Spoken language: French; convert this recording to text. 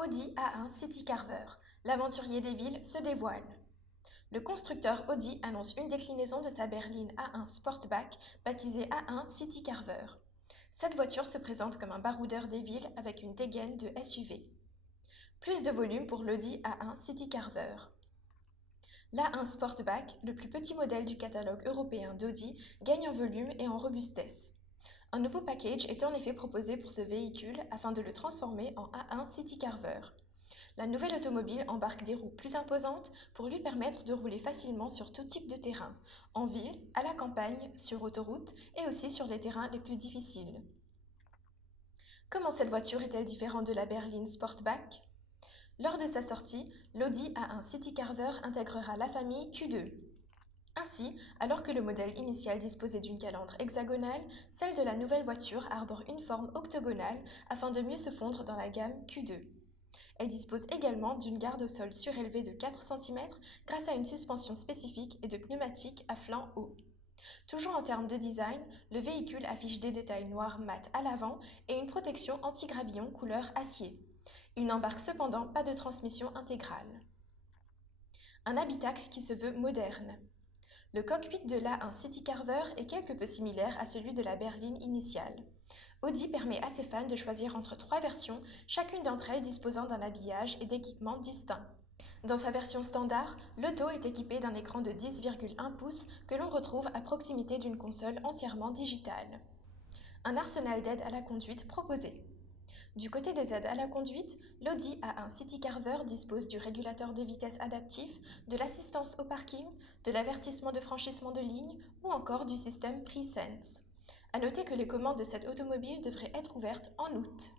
Audi A1 City Carver, l'aventurier des villes se dévoile. Le constructeur Audi annonce une déclinaison de sa berline A1 Sportback baptisée A1 City Carver. Cette voiture se présente comme un baroudeur des villes avec une dégaine de SUV. Plus de volume pour l'Audi A1 City Carver. L'A1 Sportback, le plus petit modèle du catalogue européen d'Audi, gagne en volume et en robustesse. Un nouveau package est en effet proposé pour ce véhicule afin de le transformer en A1 City Carver. La nouvelle automobile embarque des roues plus imposantes pour lui permettre de rouler facilement sur tout type de terrain, en ville, à la campagne, sur autoroute et aussi sur les terrains les plus difficiles. Comment cette voiture est-elle différente de la berline Sportback ? Lors de sa sortie, l'Audi A1 City Carver intégrera la famille Q2. Ainsi, alors que le modèle initial disposait d'une calandre hexagonale, celle de la nouvelle voiture arbore une forme octogonale afin de mieux se fondre dans la gamme Q2. Elle dispose également d'une garde au sol surélevée de 4 cm grâce à une suspension spécifique et de pneumatiques à flanc haut. Toujours en termes de design, le véhicule affiche des détails noirs mat à l'avant et une protection anti-gravillon couleur acier. Il n'embarque cependant pas de transmission intégrale. Un habitacle qui se veut moderne. Le cockpit de l'A1 City Carver est quelque peu similaire à celui de la berline initiale. Audi permet à ses fans de choisir entre 3 versions, chacune d'entre elles disposant d'un habillage et d'équipements distincts. Dans sa version standard, l'auto est équipé d'un écran de 10,1 pouces que l'on retrouve à proximité d'une console entièrement digitale. Un arsenal d'aides à la conduite proposé. Du côté des aides à la conduite, l'Audi A1 City Carver dispose du régulateur de vitesse adaptif, de l'assistance au parking, de l'avertissement de franchissement de ligne ou encore du système PreSense. À noter que les commandes de cette automobile devraient être ouvertes en août.